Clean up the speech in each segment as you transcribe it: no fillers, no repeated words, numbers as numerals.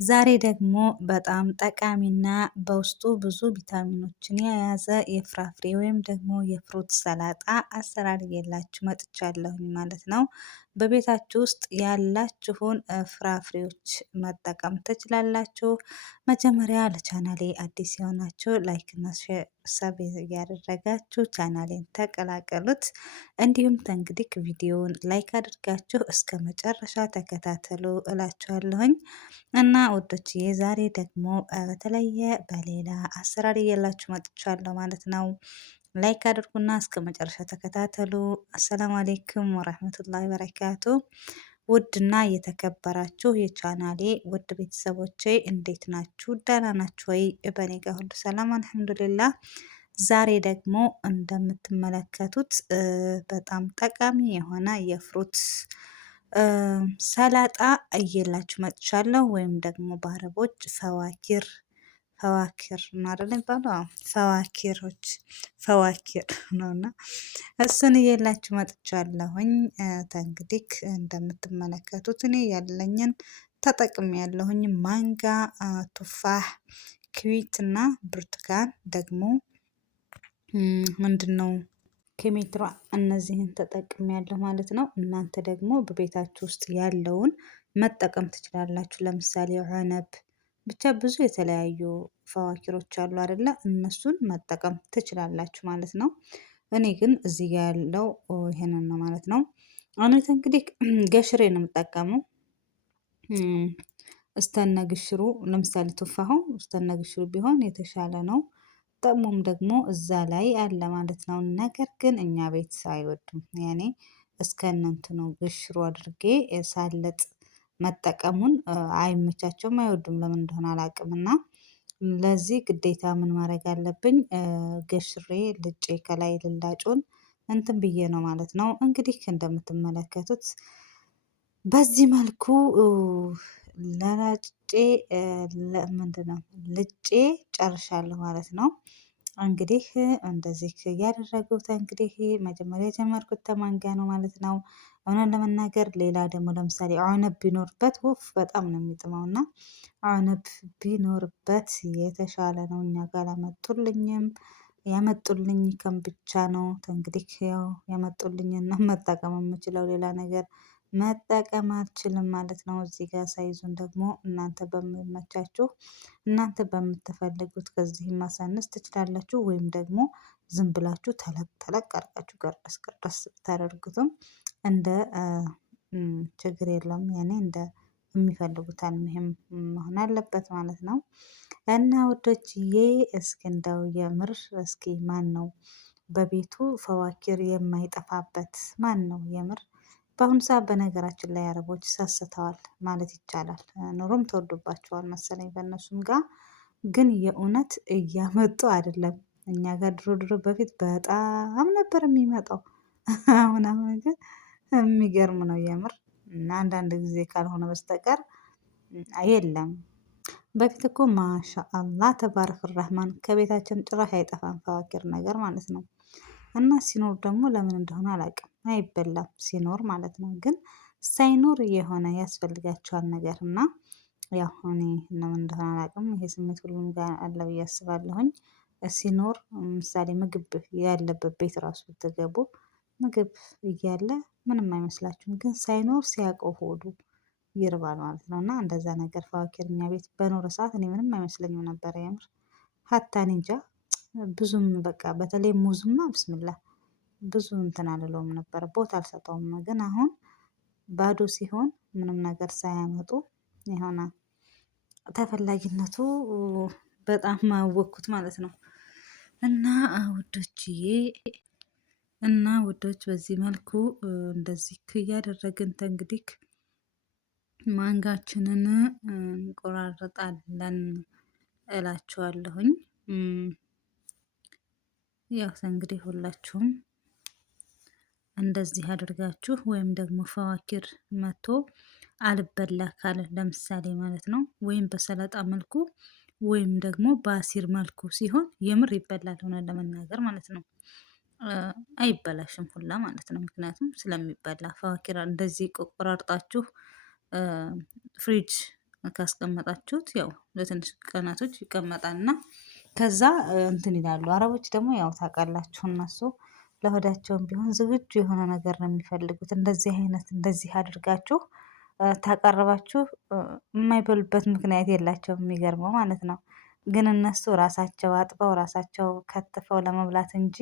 ዛሬ ደግሞ በጣም ጠቃሚና በውስጡ ብዙ ቪታሚኖችን የያዘ የፍራፍሬ ወይም ደግሞ የፍሩት ሰላጣ አሰራር ይዤላችሁ መጥቻለሁኝ ማለት ነው። በቤታችሁ ውስጥ ያላችሁን ፍራፍሬዎች መጠቀም ትችላላችሁ። መጀመሪያ ለቻናሌ አዲስ የሆናችሁ ላይክ እና ሰብ እያደረጋችሁ ቻናሌን ተቀላቀሉት። እንዲሁም ተንግዲክ ቪዲዮውን ላይክ አድርጋችሁ እስከ መጨረሻ ተከታተሉ እላችኋለሁኝ። እና ውዶችዬ ዛሬ ደግሞ በተለየ በሌላ አሰራር እየላችሁ መጥቻለሁ ማለት ነው። ላይክ አድርጉና እስከ መጨረሻ ተከታተሉ። አሰላሙ አሌይኩም ወረህመቱላሂ በረካቱ። ውድና የተከበራችሁ የቻናሌ ውድ ቤተሰቦቼ እንዴት ናችሁ? ደህና ናችሁ ወይ? በኔ ጋር ሁሉ ሰላም አልሐምዱሊላህ። ዛሬ ደግሞ እንደምትመለከቱት በጣም ጠቃሚ የሆነ የፍሩት ሰላጣ እየላችሁ መጥቻለሁ። ወይም ደግሞ በአረቦች ፈዋኪር ማረል የሚባለው ፈዋኪር ነው እና እሱን እየላችሁ መጥቻለሁኝ። እንግዲህ እንደምትመለከቱት እኔ ያለኝን ተጠቅሜ ያለሁኝ ማንጋ፣ ቱፋህ፣ ክዊት እና ብርቱካን ደግሞ ምንድነው ኬሜትራ እነዚህን ተጠቅሜ ያለሁ ማለት ነው። እናንተ ደግሞ በቤታችሁ ውስጥ ያለውን መጠቀም ትችላላችሁ። ለምሳሌ ዐነብ ብቻ ብዙ የተለያዩ ፈዋኪሮች አሉ አይደለ? እነሱን መጠቀም ትችላላችሁ ማለት ነው። እኔ ግን እዚህ ጋር ያለው ይሄንን ነው ማለት ነው። አሁን እንግዲህ ገሽሬ ነው የምጠቀመው። እስተነ ግሽሩ ለምሳሌ ቱፋሁ እስተነ ግሽሩ ቢሆን የተሻለ ነው። ጥቅሙም ደግሞ እዛ ላይ አለ ማለት ነው። ነገር ግን እኛ ቤት አይወዱም። ያኔ እስከነ እንትኑ ግሽሩ አድርጌ ሳለጥ መጠቀሙን አይመቻቸውም፣ አይወዱም። ለምን እንደሆነ አላውቅም። እና ለዚህ ግዴታ ምን ማድረግ አለብኝ? ገሽሬ ልጬ ከላይ ልላጩን እንትን ብዬ ነው ማለት ነው። እንግዲህ እንደምትመለከቱት በዚህ መልኩ ለላጬ ምንድነው ልጬ ጨርሻለሁ ማለት ነው። እንግዲህ እንደዚህ እያደረጉት እንግዲህ መጀመሪያ የጀመርኩት ተማንጋ ነው ማለት ነው። እውነት ለመናገር ሌላ ደግሞ ለምሳሌ ዐነብ ቢኖርበት ወፍ በጣም ነው የሚጥመው እና ዐነብ ቢኖርበት የተሻለ ነው። እኛ ጋር አላመጡልኝም። ያመጡልኝ ከም ብቻ ነው። እንግዲህ ያው ያመጡልኝና መጠቀም የምችለው ሌላ ነገር መጠቀም አልችልም ማለት ነው። እዚህ ጋር ሳይዙን ደግሞ እናንተ በሚመቻችሁ እናንተ በምትፈልጉት ከዚህ ማሳነስ ትችላላችሁ። ወይም ደግሞ ዝም ብላችሁ ተለቅ ተለቅ አድርጋችሁ ቀርቀስ ቀርቀስ ብታደርጉትም እንደ ችግር የለውም። ያኔ እንደ የሚፈልጉት አልሙሂም መሆን አለበት ማለት ነው። እና ውዶችዬ እስኪ እንደው የምር እስኪ ማን ነው በቤቱ ፈዋኪር የማይጠፋበት ማን ነው? የምር በአሁኑ ሰዓት በነገራችን ላይ አረቦች ሰስተዋል ማለት ይቻላል። ኑሮም ተወዶባቸዋል መሰለኝ በእነሱም ጋር ግን የእውነት እያመጡ አይደለም። እኛ ጋር ድሮ ድሮ በፊት በጣም ነበር የሚመጣው። አሁን ግን የሚገርም ነው የምር። እና አንዳንድ ጊዜ ካልሆነ በስተቀር የለም። በፊት እኮ ማሻአላህ ተባረክ ረህማን ከቤታችን ጭራሽ አይጠፋም ፈዋኪር ነገር ማለት ነው። እና ሲኖር ደግሞ ለምን እንደሆነ አላውቅም አይበላም ሲኖር ማለት ነው። ግን ሳይኖር የሆነ ያስፈልጋቸዋል ነገር እና ያው እኔ ለምን እንደሆነ አላውቅም። ይሄ ስሜት ሁሉም ጋር አለ ብዬ አስባለሁኝ። ሲኖር ምሳሌ ምግብ ያለበት ቤት ራሱ ብትገቡ ምግብ እያለ ምንም አይመስላችሁም። ግን ሳይኖር ሲያውቀው ሆዱ ይርባል ማለት ነው። እና እንደዛ ነገር ፈዋኪር እኛ ቤት በኖረ ሰዓት እኔ ምንም አይመስለኝም ነበር የምር። ሀታ እኔ እንጃ ብዙም በቃ በተለይ ሙዝማ ብስምላ ብዙ እንትን አልለውም ነበር፣ ቦታ አልሰጠውም። ግን አሁን ባዶ ሲሆን ምንም ነገር ሳያመጡ የሆነ ተፈላጊነቱ በጣም ማወቅኩት ማለት ነው። እና ውዶችዬ እና ውዶች በዚህ መልኩ እንደዚህ እያደረግን እንግዲህ ማንጋችንን እንቆራረጣለን እላችኋለሁኝ። ያው እንግዲህ ሁላችሁም እንደዚህ አድርጋችሁ ወይም ደግሞ ፈዋኪር መቶ አልበላ ካለ ለምሳሌ ማለት ነው ወይም በሰላጣ መልኩ ወይም ደግሞ በአሲር መልኩ ሲሆን የምር ይበላል ሆነን ለመናገር ማለት ነው። አይበላሽም ሁላ ማለት ነው። ምክንያቱም ስለሚበላ ፈዋኪራ እንደዚህ ቆራርጣችሁ ፍሪጅ ካስቀመጣችሁት ያው ለትንሽ ቀናቶች ይቀመጣልና ከዛ እንትን ይላሉ። አረቦች ደግሞ ያው ታውቃላችሁ እነሱ ለሆዳቸውም ቢሆን ዝግጁ የሆነ ነገር ነው የሚፈልጉት። እንደዚህ አይነት እንደዚህ አድርጋችሁ ታቀረባችሁ የማይበሉበት ምክንያት የላቸውም። የሚገርመው ማለት ነው። ግን እነሱ ራሳቸው አጥበው ራሳቸው ከትፈው ለመብላት እንጂ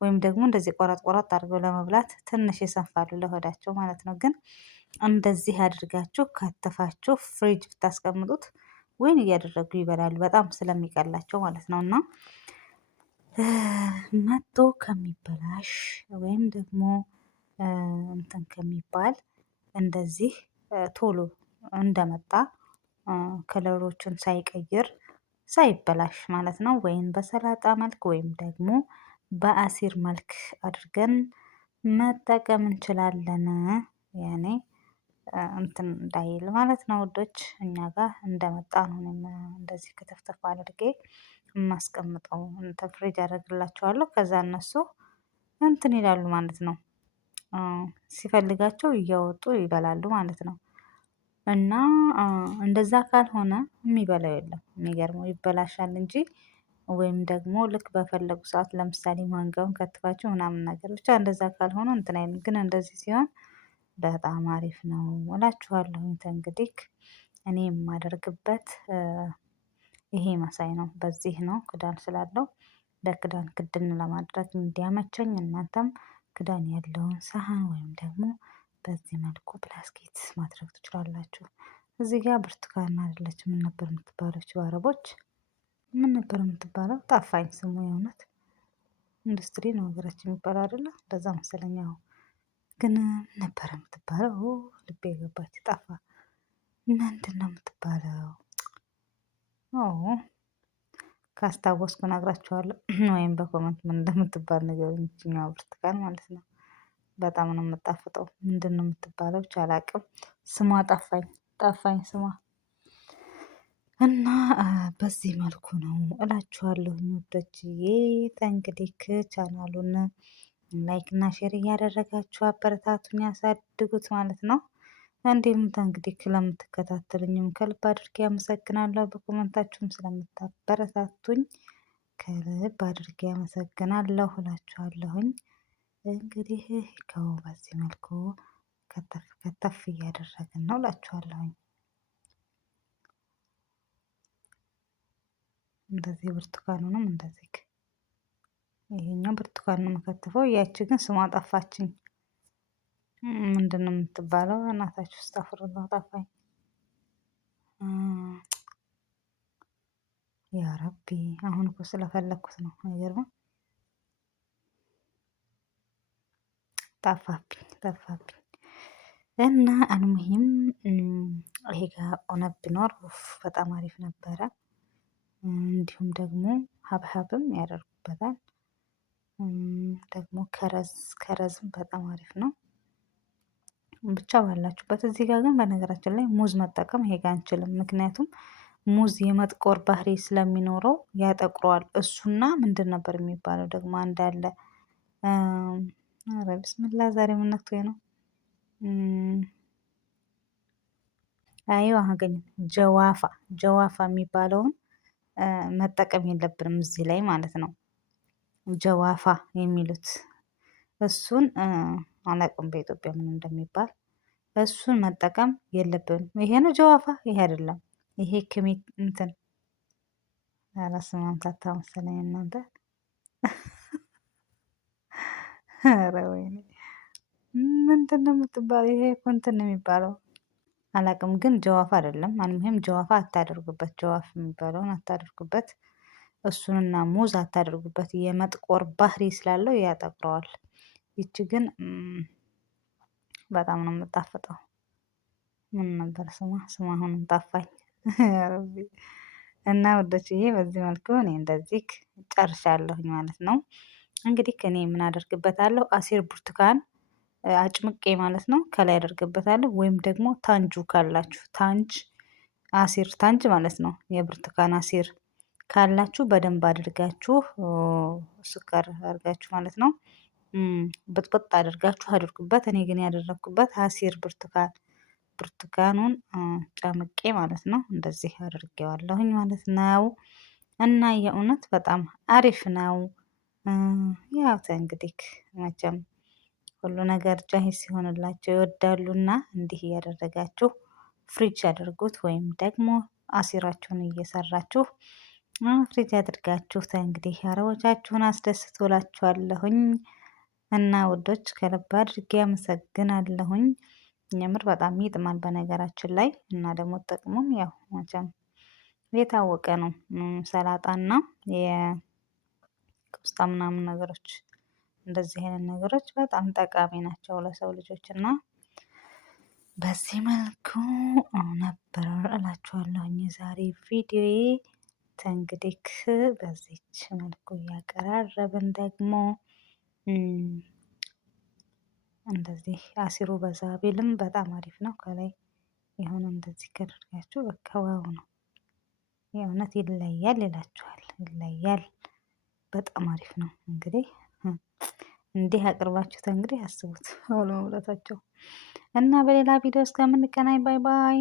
ወይም ደግሞ እንደዚህ ቆረጥ ቆረጥ አድርገው ለመብላት ትንሽ ይሰፋሉ ለሆዳቸው ማለት ነው። ግን እንደዚህ አድርጋችሁ ከትፋችሁ ፍሪጅ ብታስቀምጡት ወይን እያደረጉ ይበላሉ በጣም ስለሚቀላቸው ማለት ነው። እና መጥቶ ከሚበላሽ ወይም ደግሞ እንትን ከሚባል እንደዚህ ቶሎ እንደመጣ ከለሮቹን ሳይቀይር ሳይበላሽ ማለት ነው። ወይም በሰላጣ መልክ ወይም ደግሞ በአሲር መልክ አድርገን መጠቀም እንችላለን። ያኔ እንትን እንዳይል ማለት ነው ውዶች እኛ ጋር እንደመጣ ነው እንደዚህ ክትፍትፍ አድርጌ የማስቀምጠው እንትን ፍሪጅ አደርግላቸዋለሁ። ከዛ እነሱ እንትን ይላሉ ማለት ነው። ሲፈልጋቸው እያወጡ ይበላሉ ማለት ነው። እና እንደዛ ካልሆነ የሚበላው የለም የሚገርመው ይበላሻል እንጂ ወይም ደግሞ ልክ በፈለጉ ሰዓት ለምሳሌ ማንጋውን ከትፋችሁ ምናምን ነገር ብቻ እንደዛ ካልሆነ እንትን አይልም። ግን እንደዚህ ሲሆን በጣም አሪፍ ነው እላችኋለሁ። እንግዲህ እኔ የማደርግበት ይሄ መሳይ ነው። በዚህ ነው ክዳን ስላለው ለክዳን ክድን ለማድረግ እንዲያመቸኝ እናንተም ክዳን ያለውን ሳህን ወይም ደግሞ በዚህ መልኩ ፕላስኬት ማድረግ ትችላላችሁ። እዚህ ጋር ብርቱካን አይደለች ምን ነበር የምትባለው በአረቦች? ምን ነበር የምትባለው? ጠፋኝ ስሙ የእውነት ኢንዱስትሪ ነው ሀገራችን የሚባለው አይደለ? እንደዛ መሰለኝ። አዎ ግን ነበር የምትባለው ልቤ የገባች ጠፋ። ምንድነው የምትባለው? ካስታወስኩ እነግራችኋለሁ ወይም በኮመንት ምን እንደምትባል ንገሩኝ ይቺኛዋ ብርቱካን ማለት ነው። በጣም ነው የምጣፍጠው ምንድነው የምትባለው ብቻ አላውቅም። ስሟ ጠፋኝ ስሟ። እና በዚህ መልኩ ነው እላችኋለሁኝ ውዶችዬ። እንግዲህ ቻናሉን ላይክ እና ሼር እያደረጋችሁ አበረታቱኝ ያሳድጉት ማለት ነው። እንዲሁም እንግዲህ ስለምትከታተሉኝም ከልብ አድርጌ አመሰግናለሁ። በኮመንታችሁም ስለምታበረታቱኝ ከልብ አድርጌ አመሰግናለሁ እላችኋለሁኝ። እንግዲህ ይኸው በዚህ መልኩ ከተፍ ከተፍ እያደረግን ነው እላችኋለሁኝ። እንደዚህ ብርቱካኑንም እንደዚህ ይሄኛው ብርቱካን ነው የምከትፈው። ያቺ ግን ስሟ ጠፋችኝ። ምንድነው የምትባለው? እናታችሁ ስታፍሩላ ጠፋኝ። ያ ረቢ አሁን እኮ ስለፈለኩት ነው አይገርምም? ጠፋብኝ። እና አልሙሂም ይሄ ጋር ኦነብ ቢኖር በጣም አሪፍ ነበረ። እንዲሁም ደግሞ ሀብሀብም ያደርጉበታል። ደግሞ ከረዝም በጣም አሪፍ ነው። ብቻ ባላችሁበት። እዚህ ጋር ግን በነገራችን ላይ ሙዝ መጠቀም ይሄ ጋር አንችልም። ምክንያቱም ሙዝ የመጥቆር ባህሪ ስለሚኖረው ያጠቁረዋል። እሱና ምንድን ነበር የሚባለው ደግሞ አንድ አለ። ኧረ ቢስሚላ ዛሬ ምን ነክቶኝ ነው? አይዋ አገኘሁት። ጀዋፋ የሚባለውን መጠቀም የለብንም እዚህ ላይ ማለት ነው። ጀዋፋ የሚሉት እሱን አላውቅም በኢትዮጵያ ምን እንደሚባል። እሱን መጠቀም የለብንም። ይሄ ነው ጀዋፋ፣ ይሄ አይደለም። ይሄ ክሚት እንትን ራስ ማምታታ መሰለኝ እናንተ። ኧረ ወይኔ ምንድን ነው የምትባለው? ይሄ እኮ እንትን ነው የሚባለው አላውቅም፣ ግን ጀዋፍ አይደለም። አልሙሂም ጀዋፋ አታደርጉበት፣ ጀዋፍ የሚባለውን አታደርጉበት። እሱንና ሙዝ አታደርጉበት፣ የመጥቆር ባህሪ ስላለው ያጠቁረዋል። ይቺ ግን በጣም ነው የምጣፍጠው። ምን ነበር ስሟ? አሁንም ጠፋኝ። እና ውዶችዬ በዚህ መልኩ እኔ እንደዚህ ጨርሻለሁኝ ማለት ነው። እንግዲህ እኔ ምን አደርግበታለሁ? አሲር ብርቱካን አጭምቄ ማለት ነው ከላይ አደርግበታለሁ። ወይም ደግሞ ታንጁ ካላችሁ ታንጅ ማለት ነው የብርቱካን አሲር ካላችሁ በደንብ አድርጋችሁ ስኳር አድርጋችሁ ማለት ነው ብጥብጥ አድርጋችሁ አድርጉበት። እኔ ግን ያደረኩበት አሲር ብርቱካን ብርቱካኑን ጨምቄ ማለት ነው እንደዚህ አድርጌዋለሁኝ ማለት ነው። እና የእውነት በጣም አሪፍ ነው። ያው እንግዲህ መቼም ሁሉ ነገር ጃሂዝ ሲሆንላቸው ይወዳሉና እንዲህ እያደረጋችሁ ፍሪጅ አድርጉት ወይም ደግሞ አሲራችሁን እየሰራችሁ ፍሪጅ አድርጋችሁ እንግዲህ አረቦቻችሁን አስደስቶላችኋለሁኝ። እና ውዶች ከልብ አድርጌ አመሰግናለሁኝ። የምር በጣም ይጥማል በነገራችን ላይ እና ደግሞ ጥቅሙም ያው መቼም የታወቀ ነው። ሰላጣና የቆስጣ ምናምን ነገሮች እንደዚህ አይነት ነገሮች በጣም ጠቃሚ ናቸው ለሰው ልጆች እና በዚህ መልኩ ነበር እላችኋለሁኝ የዛሬ ቪዲዮዬ። እንግዲህ በዚች መልኩ እያቀራረብን ደግሞ እንደዚህ አሲሩ በዛ ቢልም በጣም አሪፍ ነው። ከላይ የሆነ እንደዚህ ካደረጋችሁ በቃ ዋው ነው። የእውነት ይለያል ይላችኋል። ይለያል። በጣም አሪፍ ነው። እንግዲህ እንዲህ አቅርባችሁት እንግዲህ አስቡት አለመብላታቸው እና በሌላ ቪዲዮ እስከምንገናኝ ባይ ባይ።